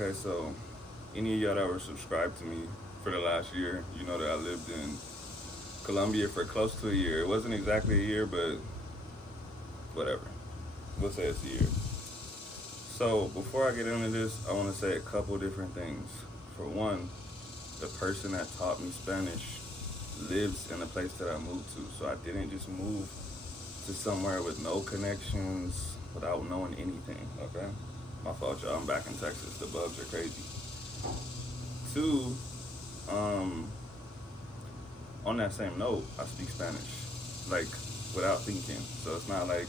Okay, so any of y'all that were subscribed to me for the last year, you know that I lived in Colombia for close to a year. It wasn't exactly a year, but whatever. We'll say it's a year. So before I get into this, I want to say a couple different things. For one, the person that taught me Spanish lives in the place that I moved to. So I didn't just move to somewhere with no connections, without knowing anything, okay? My fault, y'all. I'm back in Texas. The bugs are crazy. Two, um, on that same note, I speak Spanish, like without thinking. So it's not like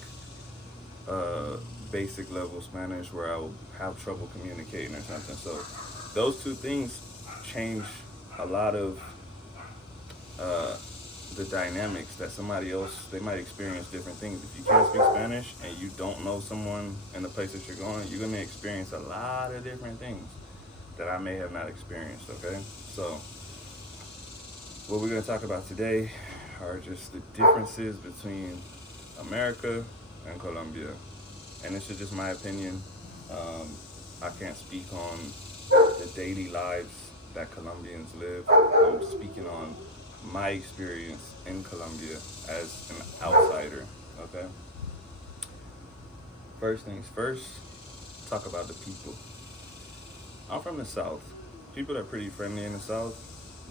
uh, basic level Spanish where I will have trouble communicating or something. So those two things change a lot of uh, the dynamics that somebody else they might experience different things. If you can't speak Spanish and you don't know someone in the place that you're going, you're gonna experience a lot of different things that I may have not experienced. Okay, so what we're gonna talk about today are just the differences between America and Colombia, and this is just my opinion. Um, I can't speak on the daily lives that Colombians live. I'm speaking on my experience in Colombia as an outsider. Okay. First things first, talk about the people. I'm from the South. People are pretty friendly in the South,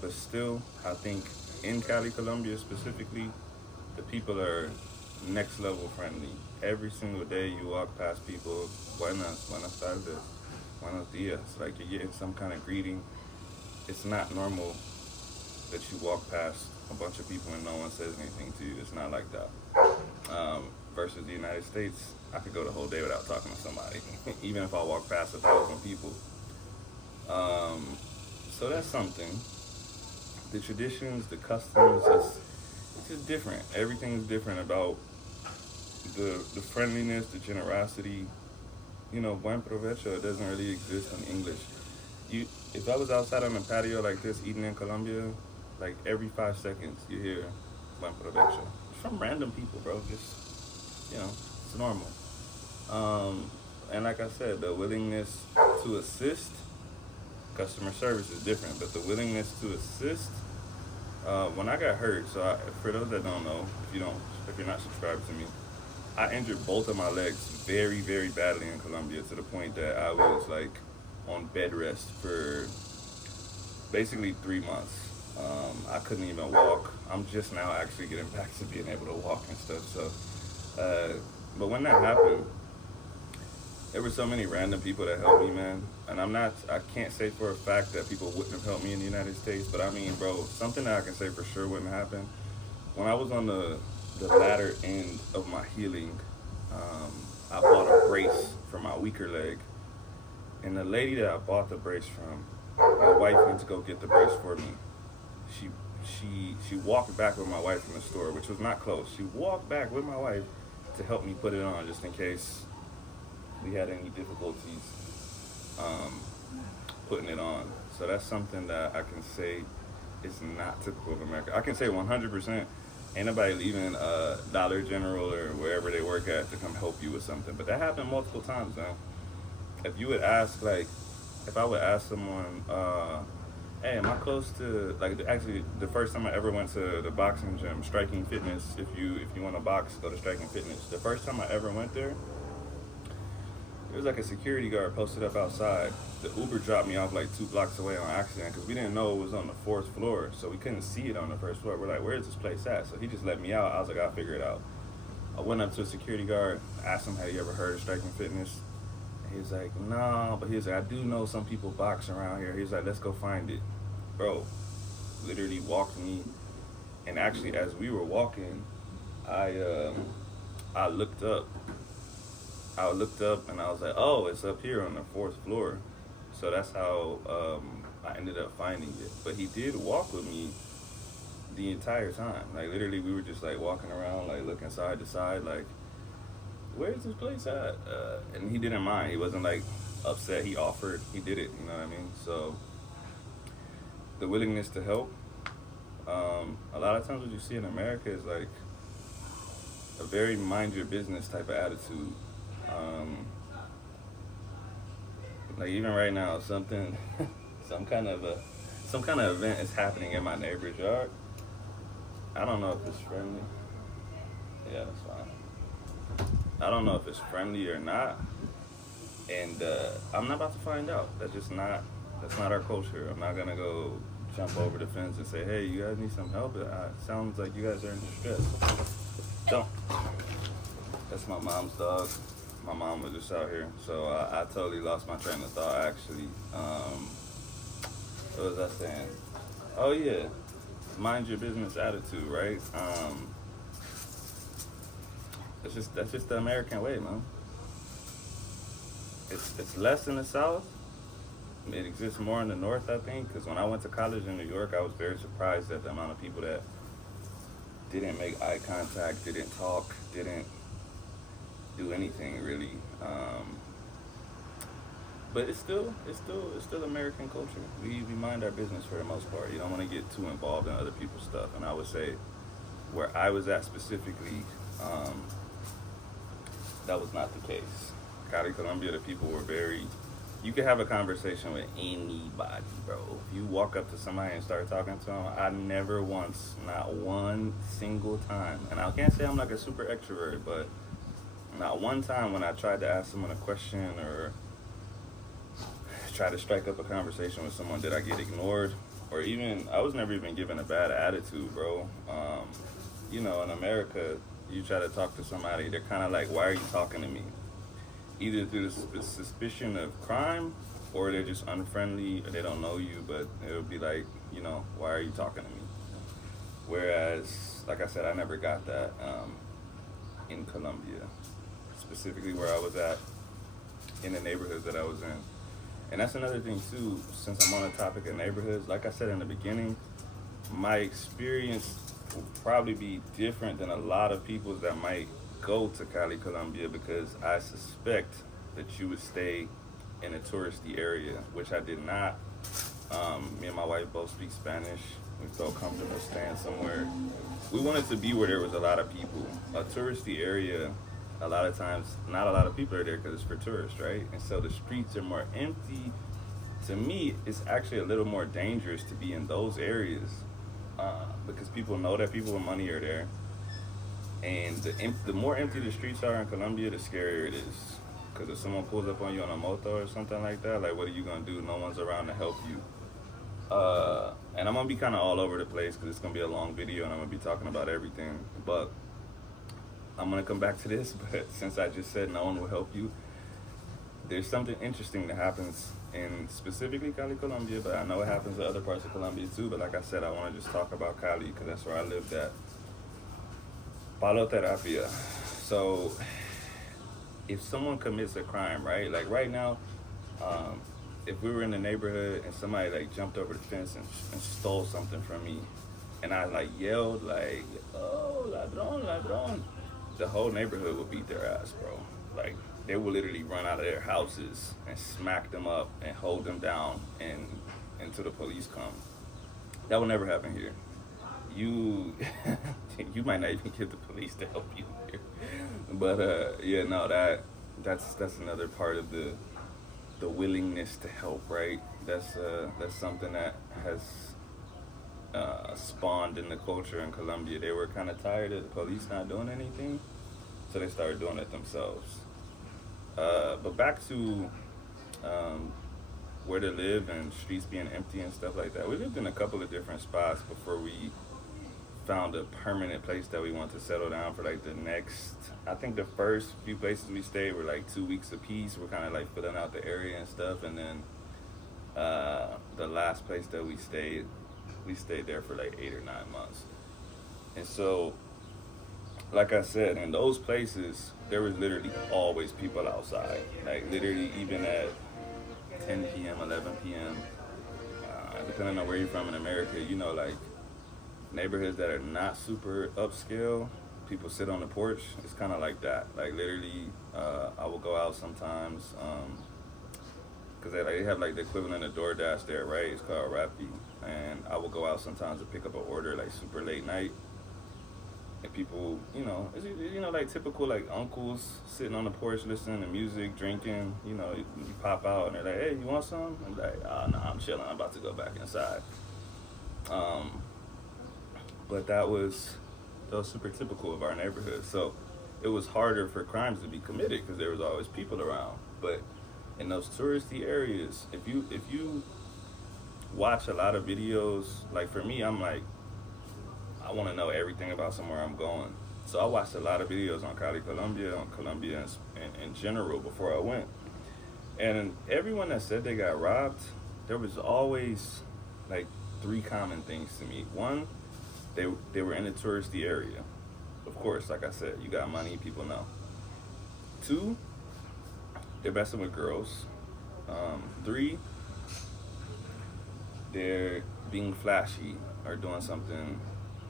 but still, I think in Cali, Colombia specifically, the people are next level friendly. Every single day you walk past people, buenas tardes, buenos dias. Like you're getting some kind of greeting. It's not normal that you walk past a bunch of people and no one says anything to you. It's not like that. Versus the United States, I could go the whole day without talking to somebody, even if I walk past 1,000 people. So that's something. The traditions, the customs, it's just different. Everything's different about the friendliness, the generosity. You know, buen provecho, it doesn't really exist in English. If I was outside on a patio like this eating in Colombia, like every 5 seconds you hear buen provecho from random people, bro. Just it's normal. And like I said, the willingness to assist, customer service is different, but the willingness to assist. When I got hurt, for those that don't know, if you're not subscribed to me, I injured both of my legs very, very badly in Colombia to the point that I was like on bed rest for basically 3 months. I couldn't even walk. I'm just now actually getting back to being able to walk and stuff. But when that happened, there were so many random people that helped me, man. And I can't say for a fact that people wouldn't have helped me in the United States, but I mean, bro, something that I can say for sure wouldn't happen. When I was on the latter end of my healing, I bought a brace for my weaker leg. And the lady that I bought the brace from, my wife went to go get the brace for me. She walked back with my wife from the store, which was not close. She walked back with my wife to help me put it on, just in case we had any difficulties um, putting it on. So that's something that I can say is not typical of America. I can say 100%. Ain't nobody leaving Dollar General or wherever they work at to come help you with something. But that happened multiple times now. If you would ask, like, if I would ask someone, hey, am I close to, like, actually, the first time I ever went to the boxing gym, Striking Fitness, if you want to box, go to Striking Fitness. The first time I ever went there was like a security guard posted up outside. The Uber dropped me off like 2 blocks away on accident because we didn't know it was on the 4th floor, so we couldn't see it on the 1st floor. We're like, where's this place at? So he just let me out. I was like, I'll figure it out. I went up to a security guard, asked him, have you ever heard of Striking Fitness? He was like, no, but he was like, I do know some people box around here. He was like, let's go find it. Bro, literally walked me, and actually as we were walking, I looked up. And I was like, oh, it's up here on the 4th floor. So that's how I ended up finding it. But he did walk with me the entire time. Like literally we were just like walking around, like looking side to side, like, where's this place at? And he didn't mind. He wasn't like upset. He offered. He did it. You know what I mean? So the willingness to help. A lot of times what you see in America is like a very mind your business type of attitude. Like even right now, something, some kind of a, some kind of event is happening in my neighbor's yard. I don't know if it's friendly. Yeah, that's fine. I don't know if it's friendly or not, and I'm not about to find out. That's not our culture. I'm not gonna go jump over the fence and say, "Hey, you guys need some help." It sounds like you guys are in distress. Don't. That's my mom's dog. My mom was just out here, so I totally lost my train of thought. Actually, what was I saying? Oh yeah, mind your business attitude, right? That's just the American way, man. It's less in the South. It exists more in the North, I think, because when I went to college in New York, I was very surprised at the amount of people that didn't make eye contact, didn't talk, didn't do anything really. But it's still American culture. We mind our business for the most part. You don't want to get too involved in other people's stuff. And I would say where I was at specifically, that was not the case. Cali, Colombia, the people were very. You could have a conversation with anybody, bro. If you walk up to somebody and start talking to them, I never once, not one single time, and I can't say I'm like a super extrovert, but not one time when I tried to ask someone a question or try to strike up a conversation with someone did I get ignored, or even I was never even given a bad attitude, bro. In America, you try to talk to somebody, they're kind of like, "Why are you talking to me?" Either through the suspicion of crime, or they're just unfriendly, or they don't know you, but it'll be like, "Why are you talking to me?" Whereas, like I said, I never got that in Colombia, specifically where I was at, in the neighborhoods that I was in. And that's another thing too, since I'm on the topic of neighborhoods, like I said in the beginning, my experience will probably be different than a lot of people's that might go to Cali, Colombia, because I suspect that you would stay in a touristy area, which I did not. Me and my wife both speak Spanish. We felt comfortable staying somewhere. We wanted to be where there was a lot of people. A touristy area, a lot of times, not a lot of people are there because it's for tourists, right? And so the streets are more empty. To me, it's actually a little more dangerous to be in those areas because people know that people with money are there. And the more empty the streets are in Colombia, the scarier it is. Because if someone pulls up on you on a moto or something like that, like, what are you going to do? No one's around to help you. And I'm going to be kind of all over the place because it's going to be a long video and I'm going to be talking about everything. But I'm going to come back to this. But since I just said no one will help you, there's something interesting that happens in specifically Cali, Colombia. But I know it happens in other parts of Colombia too. But like I said, I want to just talk about Cali because that's where I lived at. Paloterapia. So, if someone commits a crime, right? Like right now, if we were in the neighborhood and somebody like jumped over the fence and stole something from me, and I like yelled like, "Oh, ladrón, ladrón," the whole neighborhood would beat their ass, bro. Like they would literally run out of their houses and smack them up and hold them down and until the police come. That will never happen here. You you might not even get the police to help you here. But yeah, no, that's another part of the willingness to help, right? That's something that has spawned in the culture in Colombia. They were kind of tired of the police not doing anything, so they started doing it themselves. But back to where to live and streets being empty and stuff like that. We lived in a couple of different spots before we found a permanent place that we want to settle down for like the next. I think the first few places we stayed were like 2 weeks apiece. We're kind of like filling out the area and stuff, and then the last place that we stayed there for like 8 or 9 months. And so, like I said, in those places there was literally always people outside, like literally even at 10 p.m., 11 p.m. Depending on where you're from in America, like neighborhoods that are not super upscale, people sit on the porch. It's kind of like that. Like literally, I will go out sometimes because they have like the equivalent of DoorDash there, right? It's called Rappi, and I will go out sometimes to pick up an order like super late night. And people, like typical like uncles sitting on the porch listening to music, drinking. You pop out and they're like, "Hey, you want some?" I'm like, "Oh no, I'm chilling. I'm about to go back inside." Um, but that was super typical of our neighborhood. So it was harder for crimes to be committed because there was always people around. But in those touristy areas, if you watch a lot of videos, like for me, I'm like, I want to know everything about somewhere I'm going. So I watched a lot of videos on Cali, Colombia, on Colombia in general before I went. And everyone that said they got robbed, there was always like three common things to me. One, they were in a touristy area. Of course, like I said, you got money, people know. Two, they're messing with girls. Three, they're being flashy or doing something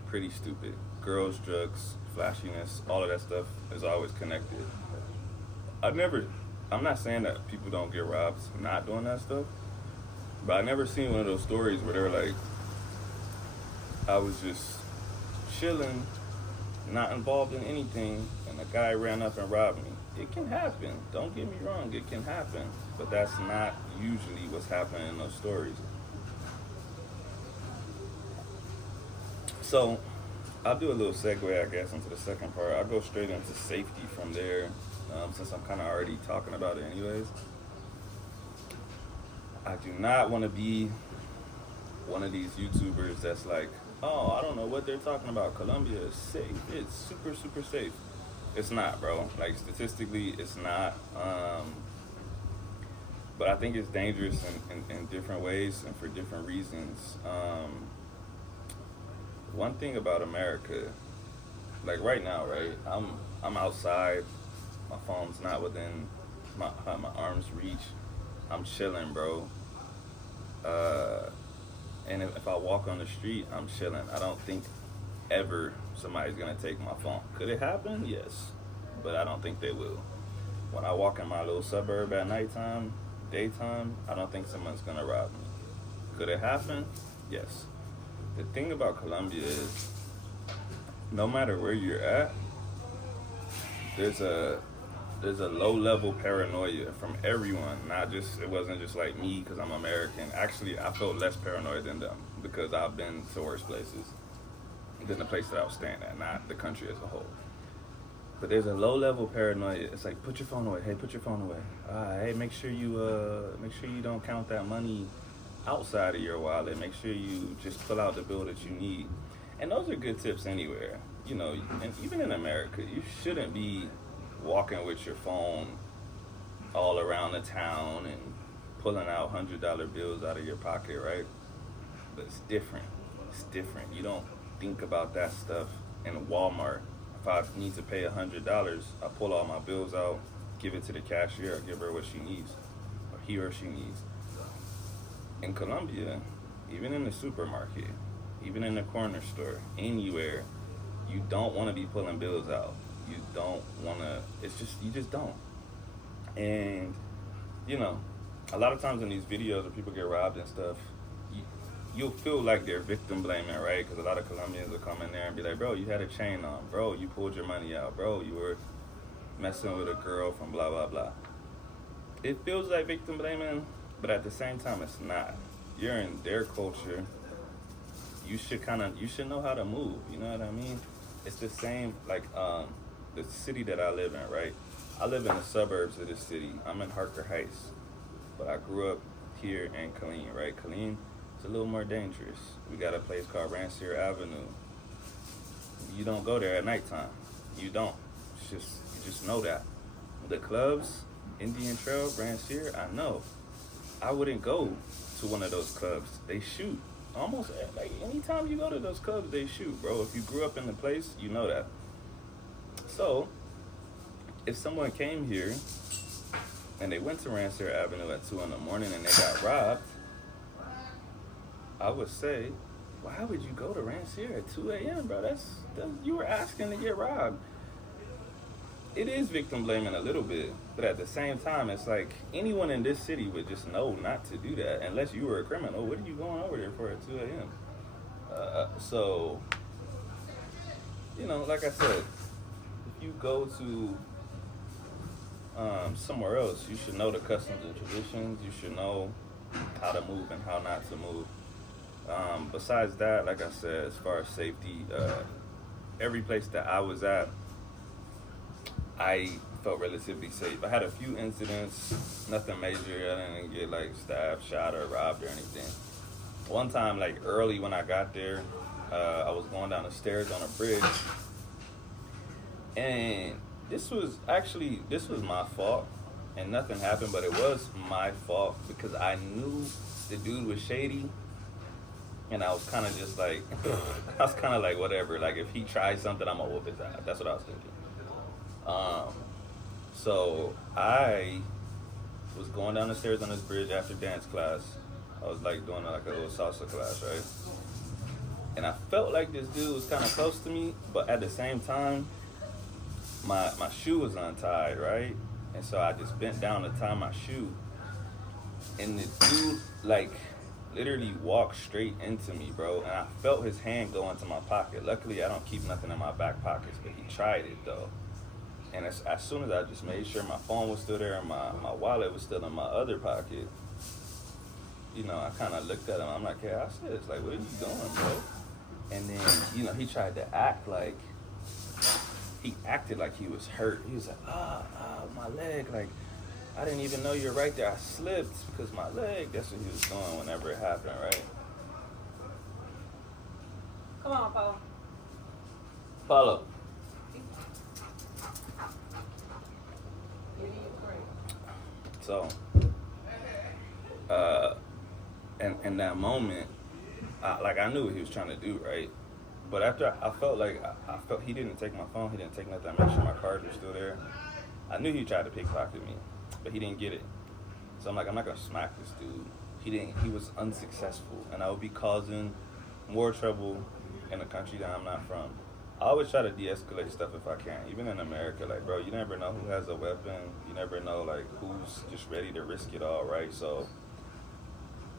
pretty stupid. Girls, drugs, flashiness, all of that stuff is always connected. I never, I'm not saying that people don't get robbed not doing that stuff, but I never seen one of those stories where they're like, I was just chilling, not involved in anything, and a guy ran up and robbed me. It can happen. Don't get me wrong, it can happen. But that's not usually what's happening in those stories. So I'll do a little segue, I guess, into the second part. I'll go straight into safety from there, since I'm kind of already talking about it anyways. I do not want to be one of these YouTubers that's like, oh, I don't know what they're talking about. Colombia is safe. It's super, super safe. It's not, bro. Like, statistically, it's not. But I think it's dangerous in different ways and for different reasons. One thing about America, like right now, right? I'm outside. My phone's not within my arm's reach. I'm chilling, bro. And if I walk on the street, I'm chilling. I don't think ever somebody's gonna take my phone. Could it happen? Yes, but I don't think they will. When I walk in my little suburb at nighttime, daytime, I don't think someone's gonna rob me. Could it happen? Yes. The thing about Colombia is, no matter where you're at, there's a low level paranoia from everyone. It wasn't just like me because I'm American. Actually, I felt less paranoid than them because I've been to worse places than the place that I was staying at, not the country as a whole. But there's a low level paranoia. It's like, put your phone away. Hey, put your phone away. Hey, make sure you don't count that money outside of your wallet. Make sure you just pull out the bill that you need. And those are good tips anywhere. And even in America, you shouldn't be walking with your phone all around the town and pulling out $100 bills out of your pocket, right? But it's different. It's different. You don't think about that stuff in Walmart. If I need to pay $100, I pull all my bills out, give it to the cashier, I give her what she needs, or he or she needs. In Colombia, even in the supermarket, even in the corner store, anywhere, you don't want to be pulling bills out. You don't want to, you just don't. And, a lot of times in these videos where people get robbed and stuff, you'll feel like they're victim blaming, right? Because a lot of Colombians will come in there and be like, bro, you had a chain on. Bro, you pulled your money out. Bro, you were messing with a girl from blah, blah, blah. It feels like victim blaming, but at the same time, it's not. You're in their culture. You should know how to move. You know what I mean? It's the same, like, the city that I live in, right? I live in the suburbs of this city. I'm in Harker Heights, but I grew up here in Cali, right? Cali, it's a little more dangerous. We got a place called Rancier Avenue. You don't go there at nighttime. You don't. You just know that. The clubs, Indian Trail, Rancier, I know. I wouldn't go to one of those clubs. They shoot. Almost, like, anytime you go to those clubs, they shoot, bro. If you grew up in the place, you know that. So, if someone came here and they went to Rancier Avenue at 2 in the morning and they got robbed, I would say, why would you go to Rancier at 2 a.m., bro? You were asking to get robbed. It is victim blaming a little bit, but at the same time, it's like anyone in this city would just know not to do that unless you were a criminal. What are you going over there for at 2 a.m.? So like I said, if you go to somewhere else, you should know the customs and traditions. You should know how to move and how not to move. Besides that, like I said, as far as safety, every place that I was at, I felt relatively safe. I had a few incidents, nothing major. I didn't get like stabbed, shot, or robbed or anything. One time, like early when I got there, I was going down the stairs on a bridge, and this was my fault, and nothing happened, but it was my fault because I knew the dude was shady, and I was kind of just like, I was kind of like, whatever. Like if he tries something, I'm gonna whoop his ass. That's what I was thinking. So I was going down the stairs on this bridge after dance class. I was like doing like a little salsa class, right? And I felt like this dude was kind of close to me, but at the same time, my shoe was untied, right? And so I just bent down to tie my shoe, and the dude like literally walked straight into me, bro. And I felt his hand go into my pocket. Luckily, I don't keep nothing in my back pockets, but he tried it though. And as soon as I just made sure my phone was still there and my wallet was still in my other pocket, I kind of looked at him. I'm like, hey, I said, it's like, what are you doing, bro? And then, he tried to act like, he acted like he was hurt. He was like, my leg, like, I didn't even know you're right there. I slipped because my leg. That's what he was doing whenever it happened, right? Come on, Paulo. Follow. So, in that moment, I knew what he was trying to do, right? But after I felt like I felt he didn't take my phone, he didn't take nothing. I made sure my cards were still there. I knew he tried to pickpocket me, but he didn't get it. So I'm like, I'm not gonna smack this dude. He was unsuccessful, and I would be causing more trouble in a country that I'm not from. I always try to de-escalate stuff if I can, even in America. Like, bro, you never know who has a weapon. You never know, like, who's just ready to risk it all, right? So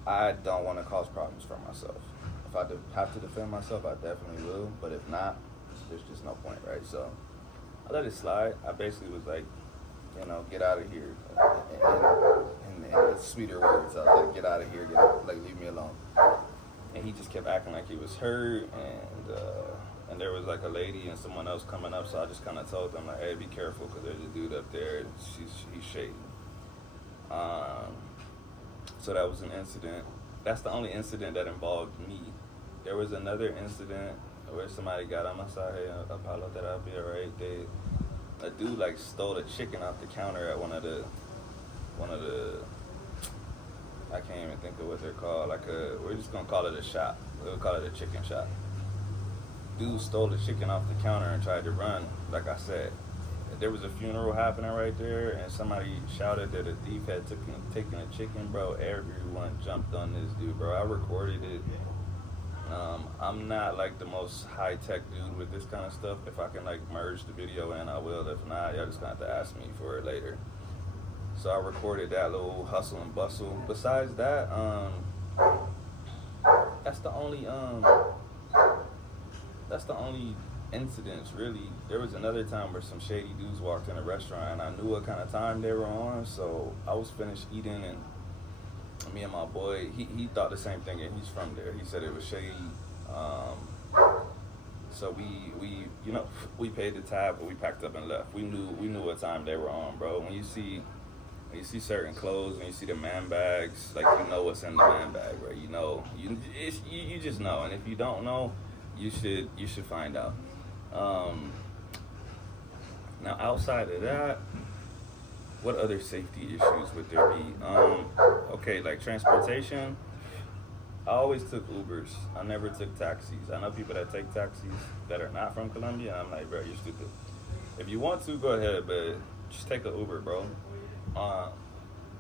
I don't want to cause problems for myself. If I have to defend myself, I definitely will. But if not, there's just no point, right? So I let it slide. I basically was like, get out of here. In sweeter words, I was like, get out of here, leave me alone. And he just kept acting like he was hurt, and there was like a lady and someone else coming up, so I just kind of told them like, hey, be careful because there's a dude up there, and he's shady. So that was an incident. That's the only incident that involved me. There was another incident where somebody got on my side, hey, Apollo, that I'll be alright. A dude like stole a chicken off the counter at one of the I can't even think of what they're called. We're just gonna call it a shop. We'll call it a chicken shop. Dude stole the chicken off the counter and tried to run. Like I said, there was a funeral happening right there, and somebody shouted that a thief had taken a chicken. Bro, everyone jumped on this dude, bro. I recorded it. I'm not like the most high tech dude with this kind of stuff. If I can like merge the video in, I will. If not, y'all just gonna have to ask me for it later. So I recorded that little hustle and bustle. Besides that, that's the only incidents really. There was another time where some shady dudes walked in a restaurant, and I knew what kind of time they were on, so I was finished eating, and me and my boy, he thought the same thing, and he's from there. He said it was shady. So we paid the tab, but we packed up and left. We knew what time they were on, bro. When you see certain clothes, when you see the man bags, like you know what's in the man bag, right? You just know, and if you don't know, you should find out. Now outside of that, what other safety issues would there be? Okay, like transportation. I always took Ubers. I never took taxis. I know people that take taxis that are not from Colombia. I'm like, bro, you're stupid. If you want to, go ahead, but just take an Uber, bro.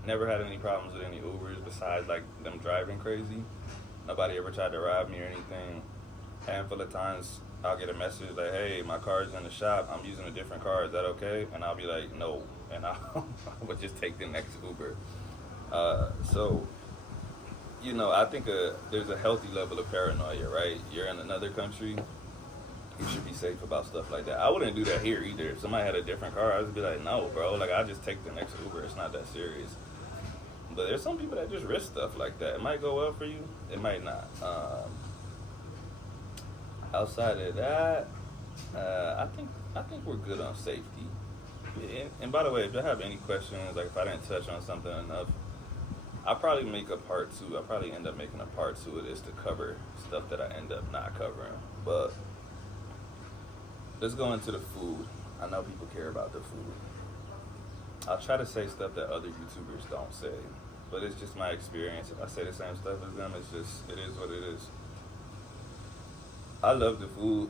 Never had any problems with any Ubers besides like them driving crazy. Nobody ever tried to rob me or anything. Handful of times I'll get a message like, hey, my car's in the shop, I'm using a different car, is that okay? And I'll be like, no, and I would just take the next Uber. So I think there's a healthy level of paranoia, right? You're in another country, you should be safe about stuff like that. I wouldn't do that here either. If somebody had a different car, I'd just be like, no, bro. Like, I just take the next Uber. It's not that serious. But there's some people that just risk stuff like that. It might go well for you. It might not. Outside of that, I think we're good on safety. And by the way, if you have any questions, like if I didn't touch on something enough, I'll probably make a part two. I'll probably end up making a part two of this to cover stuff that I end up not covering. But let's go into the food. I know people care about the food. I'll try to say stuff that other YouTubers don't say, but it's just my experience. If I say the same stuff as them, it is what it is. I love the food.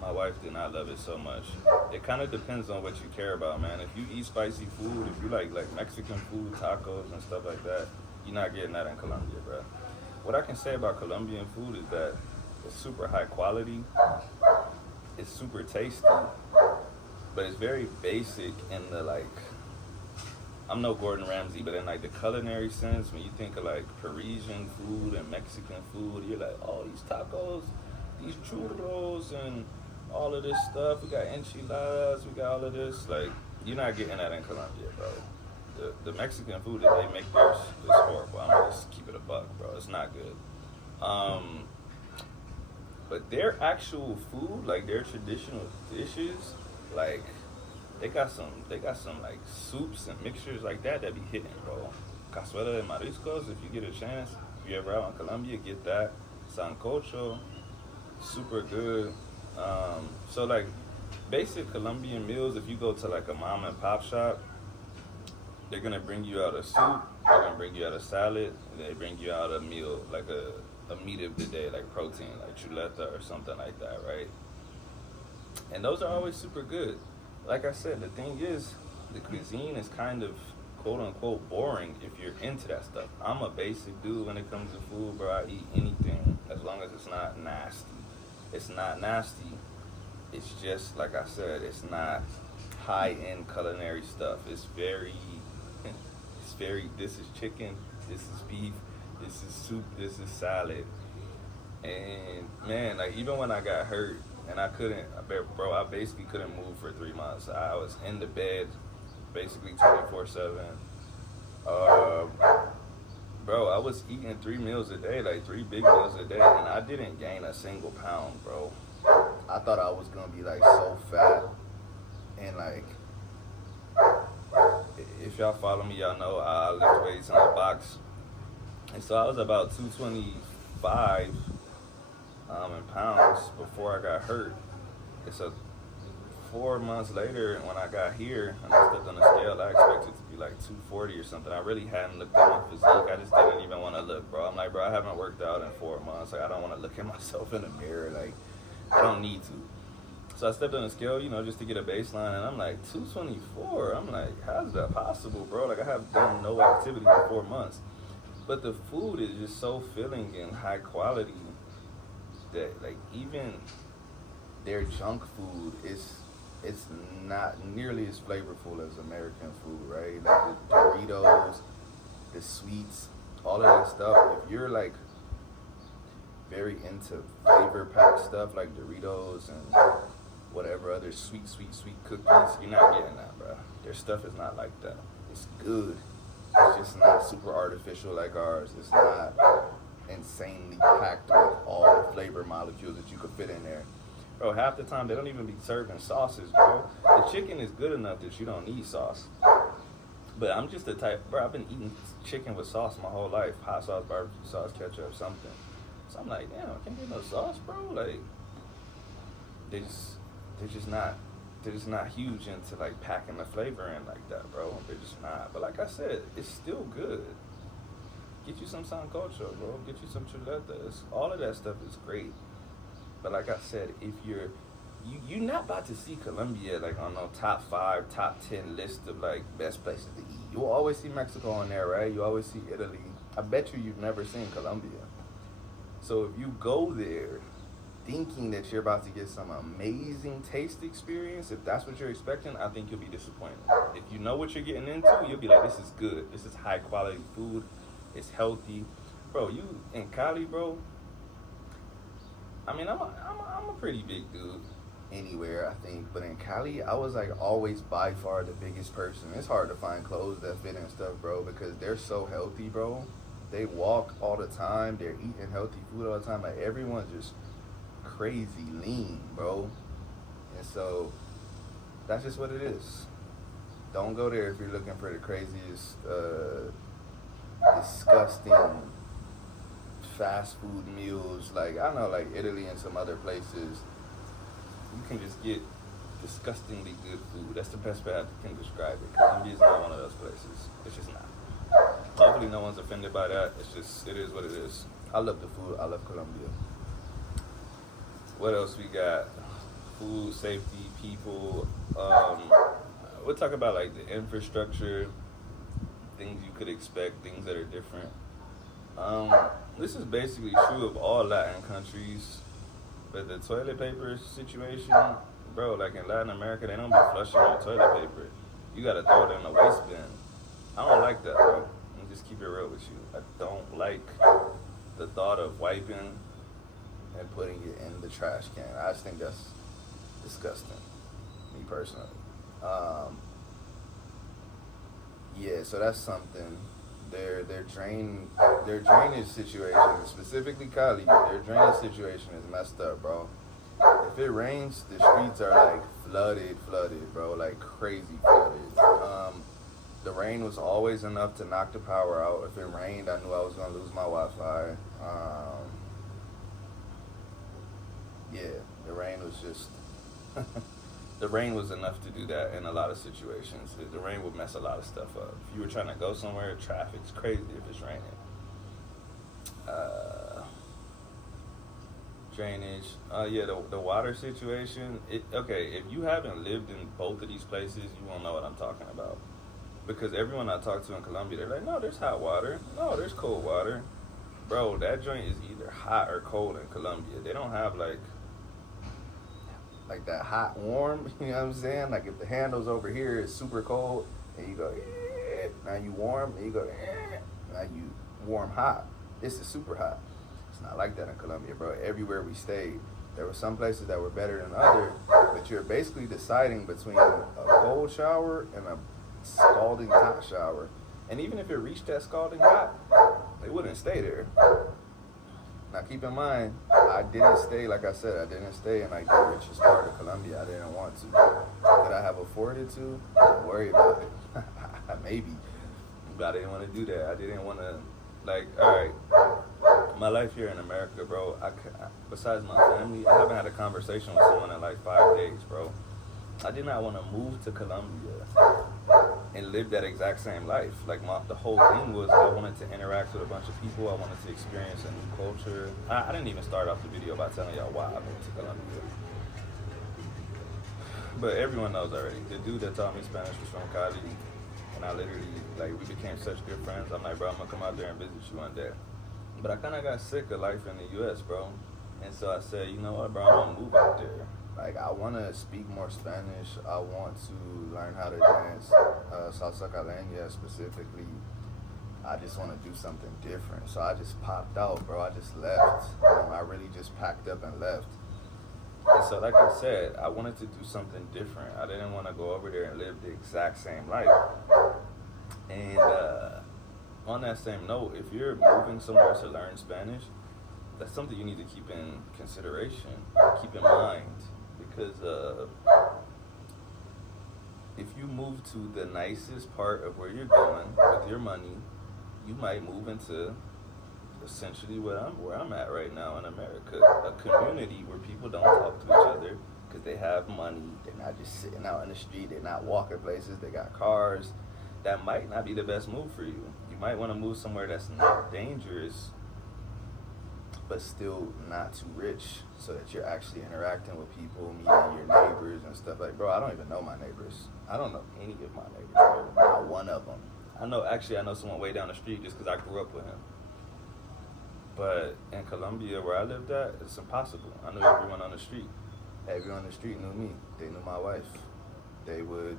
My wife did not love it so much. It kind of depends on what you care about, man. If you eat spicy food, if you like Mexican food, tacos and stuff like that, you're not getting that in Colombia, bro. What I can say about Colombian food is that it's super high quality. It's super tasty, but it's very basic in the like. I'm no Gordon Ramsay, but in like the culinary sense, when you think of like Parisian food and Mexican food, you're like, oh, these tacos, these churros, and all of this stuff. We got enchiladas, we got all of this. Like, you're not getting that in Colombia, bro. The Mexican food that they make there is horrible. I'm gonna just keep it a buck, bro. It's not good. But their actual food, like their traditional dishes, like they got some like soups and mixtures like that be hitting, bro. Cazuela de mariscos, if you get a chance, if you ever out in Colombia, get that. Sancocho, super good. So like basic Colombian meals, if you go to like a mom and pop shop, they're gonna bring you out a soup, they're gonna bring you out a salad, and they bring you out a meal, like a meat of the day, like protein, like chuleta or something like that, right? And those are always super good. Like I said, the thing is, the cuisine is kind of quote unquote boring if you're into that stuff. I'm a basic dude when it comes to food, bro. I eat anything as long as it's not nasty. It's not nasty. It's just, like I said, it's not high-end culinary stuff. It's very, this is chicken, this is beef, this is soup, this is salad. And man, like even when I got hurt and I basically couldn't move for 3 months. I was in the bed basically 24/7. Bro, I was eating 3 meals a day, like 3 big meals a day, and I didn't gain a single pound, bro. I thought I was gonna be like so fat, and like, if y'all follow me, y'all know I lift weights in a box, and so I was about 225 in pounds before I got hurt. And so 4 months later, when I got here and I stepped on the scale, I expected to be like 240 or something. I really hadn't looked at my physique. I just didn't even want to look, bro. I'm like, bro, I haven't worked out in 4 months. Like, I don't want to look at myself in the mirror. Like, I don't need to. So I stepped on the scale, just to get a baseline, and I'm like, 224. I'm like, how's that possible, bro? Like, I have done no activity for 4 months. But the food is just so filling and high quality that, like, even their junk food it's not nearly as flavorful as American food, right? Like the Doritos, the sweets, all of that stuff. If you're like very into flavor packed stuff like Doritos and whatever other sweet cookies, you're not getting that, bro. Their stuff is not like that. It's good. It's just not super artificial like ours. It's not insanely packed with all the flavor molecules that you could fit in there. Bro, half the time they don't even be serving sauces, bro. The chicken is good enough that you don't need sauce. But I'm just the type, bro, I've been eating chicken with sauce my whole life. Hot sauce, barbecue sauce, ketchup, something. So I'm like, damn, I can't get no sauce, bro. Like, they're just not huge into like packing the flavor in like that, bro. They're just not. But like I said, it's still good. Get you some sancocho, bro. Get you some chuletas. All of that stuff is great. But like I said, if you're not about to see Colombia like on no top 5, top 10 list of like best places to eat. You'll always see Mexico on there, right? You always see Italy. I bet you've never seen Colombia. So if you go there thinking that you're about to get some amazing taste experience, if that's what you're expecting, I think you'll be disappointed. If you know what you're getting into, you'll be like, this is good. This is high quality food. It's healthy. Bro, you in Cali, bro, I mean, I'm a pretty big dude. Anywhere, I think. But in Cali, I was like always by far the biggest person. It's hard to find clothes that fit and stuff, bro, because they're so healthy, bro. They walk all the time. They're eating healthy food all the time. Like everyone's just crazy lean, bro. And so that's just what it is. Don't go there if you're looking for the craziest, disgusting fast food meals. Like I know, like Italy and some other places, You can just get disgustingly good food. That's the best way I can describe it. Colombia is not one of those places. It's just not. Hopefully, no one's offended by that. It's just, it is what it is. I love the food. I love Colombia. What else we got? Food, safety, people. We'll talk about like the infrastructure, things you could expect, things that are different. Um, this is basically true of all Latin countries, but the toilet paper situation, bro, like in Latin America, they don't be flushing your toilet paper. You gotta throw it in the waste bin. I don't like that, bro. I'm just keep it real with you. I don't like the thought of wiping. And putting it in the trash can. I just think that's disgusting, me personally. Um, yeah, so that's something. Their drainage situation, specifically Cali, their drainage situation is messed up, bro. If it rains, the streets are like flooded, bro, like crazy flooded. The rain was always enough to knock the power out. If it rained, I knew I was gonna lose my Wi-Fi. Yeah, the rain was just The rain was enough to do that in a lot of situations. The rain would mess a lot of stuff up. If you were trying to go somewhere, traffic's crazy if it's raining. Drainage. Yeah, the water situation. Okay, if you haven't lived in both of these places, you won't know what I'm talking about. Because everyone I talk to in Colombia, they're like, no, there's hot water. No, there's cold water. Bro, that joint is either hot or cold in Colombia. They don't have like that hot warm, you know what I'm saying? Like if the handle's over here, it's super cold, and you go, now you warm, and you go, now you warm hot. This is super hot. It's not like that in Colombia, bro. Everywhere we stayed, there were some places that were better than others, but you're basically deciding between a cold shower and a scalding hot shower. And even if it reached that scalding hot, they wouldn't stay there. Now keep in mind, I didn't stay, like I said, I didn't stay in like the richest part of Colombia. I didn't want to. Could I have afforded to? Don't worry about it. Maybe. But I didn't want to do that. I didn't want to, like, all right, my life here in America, bro, besides my family, I haven't had a conversation with someone in like 5 days, bro. I did not want to move to Colombia and live that exact same life. Like the whole thing was I wanted to interact with a bunch of people. I wanted to experience a new culture. I didn't even start off the video by telling y'all why I moved to Colombia. But everyone knows already. The dude that taught me Spanish was from Cali. And I literally, like, we became such good friends. I'm like, bro, I'm going to come out there and visit you one day. But I kind of got sick of life in the U.S., bro. And so I said, you know what, bro, I'm going to move out there. Like, I want to speak more Spanish. I want to learn how to dance salsa caleña specifically. I just want to do something different. So I just popped out, bro. I just left. I really just packed up and left. And so, like I said, I wanted to do something different. I didn't want to go over there and live the exact same life. And on that same note, if you're moving somewhere to learn Spanish, that's something you need to keep in consideration, keep in mind. Because if you move to the nicest part of where you're going with your money, you might move into essentially where I'm at right now in America, a community where people don't talk to each other because they have money. They're not just sitting out in the street. They're not walking places. They got cars. That might not be the best move for you. You might want to move somewhere that's not dangerous, but still not too rich, so that you're actually interacting with people, meeting your neighbors and stuff. Like, bro, I don't even know my neighbors. I don't know any of my neighbors, bro. Not one of them. I know someone way down the street just because I grew up with him. But in Colombia, where I lived at, it's impossible. I knew everyone on the street. Everyone on the street knew me. They knew my wife. They would,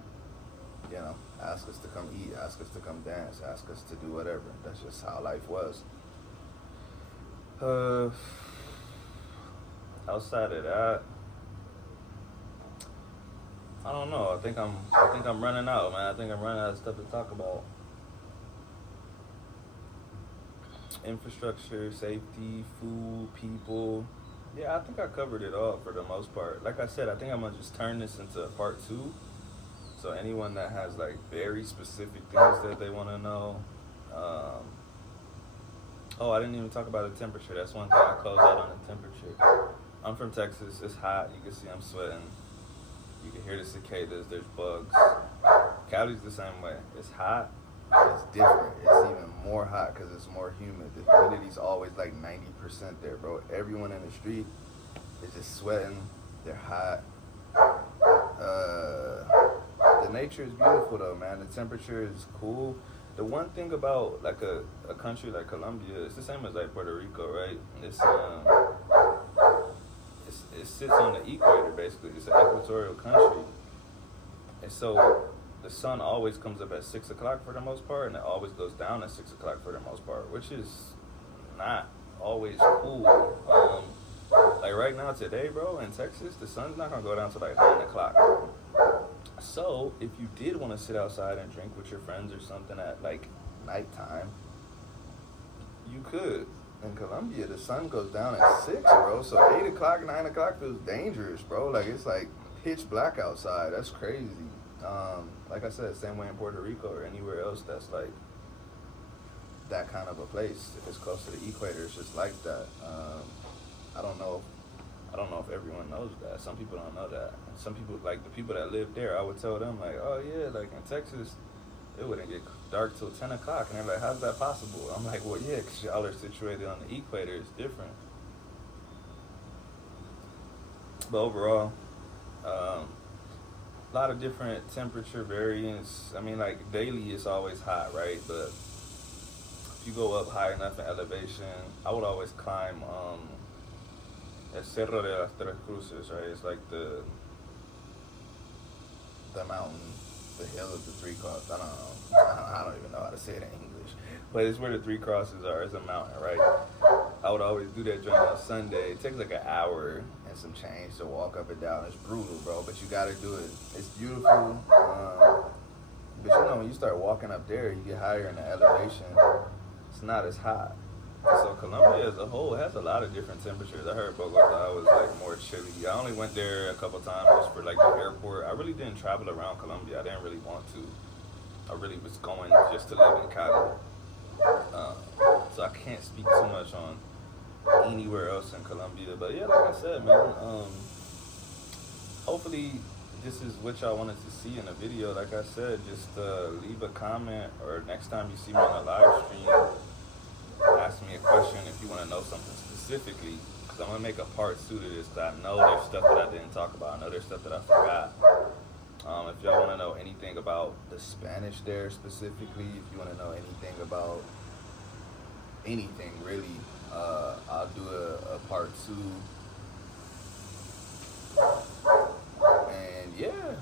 ask us to come eat, ask us to come dance, ask us to do whatever. That's just how life was. Outside of that, I don't know. I think I'm running out, man. I think I'm running out of stuff to talk about. Infrastructure, safety, food, people. Yeah, I think I covered it all for the most part. Like I said, I think I'm gonna just turn this into a part two. So anyone that has like very specific things that they want to know. Um, oh, I didn't even talk about the temperature. That's one thing I closed out on the temperature. I'm from Texas. It's hot. You can see I'm sweating. You can hear the cicadas. There's bugs. Cali's the same way. It's hot. It's different. It's even more hot because it's more humid. The humidity's always like 90% there, bro. Everyone in the street is just sweating. They're hot. The nature is beautiful though, man. The temperature is cool. The one thing about like a country like Colombia, it's the same as like Puerto Rico, right? It sits on the equator basically. It's an equatorial country, and so the sun always comes up at 6 o'clock for the most part, and it always goes down at 6 o'clock for the most part, which is not always cool. Like right now today, bro, in Texas, the sun's not gonna go down to like 9 o'clock. So if you did want to sit outside and drink with your friends or something at like nighttime, you could. In Colombia, the sun goes down at 6, bro. So 8 o'clock, 9 o'clock feels dangerous, bro. Like it's like pitch black outside. That's crazy. Like I said, same way in Puerto Rico or anywhere else that's like that kind of a place. If it's close to the equator, it's just like that. I don't know if everyone knows that. Some people don't know that. And some people, like the people that live there, I would tell them like, oh yeah, like in Texas, it wouldn't get dark till 10 o'clock. And they're like, how's that possible? I'm like, well, yeah, because y'all are situated on the equator. It's different. But overall, a lot of different temperature variance. I mean, like daily it's always hot, right? But if you go up high enough in elevation, I would always climb El Cerro de las Tres Cruces, right? It's like the mountain, the hill of the three crosses. I don't even know how to say it in English, but it's where the three crosses are. It's a mountain, right? I would always do that during on Sunday. It takes like an hour and some change to walk up and down. It's brutal, bro, but you gotta do it. It's beautiful. But you know, when you start walking up there, you get higher in the elevation. It's not as hot. So Colombia as a whole has a lot of different temperatures. I heard Bogota was like more chilly. I only went there a couple times just for like the airport. I really didn't travel around Colombia. I didn't really want to. I really was going just to live in Cali. So I can't speak too much on anywhere else in Colombia. But yeah, like I said, man, hopefully this is what y'all wanted to see in the video. Like I said, just leave a comment, or next time you see me on a live stream, ask me a question if you want to know something specifically, because I'm going to make a part 2 to this, because I know there's stuff that I didn't talk about. I know there's stuff that I forgot. If y'all want to know anything about the Spanish there specifically, if you want to know anything about anything really, I'll do a part 2. And yeah,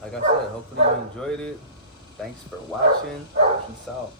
like I said, hopefully you enjoyed it. Thanks for watching. Peace out.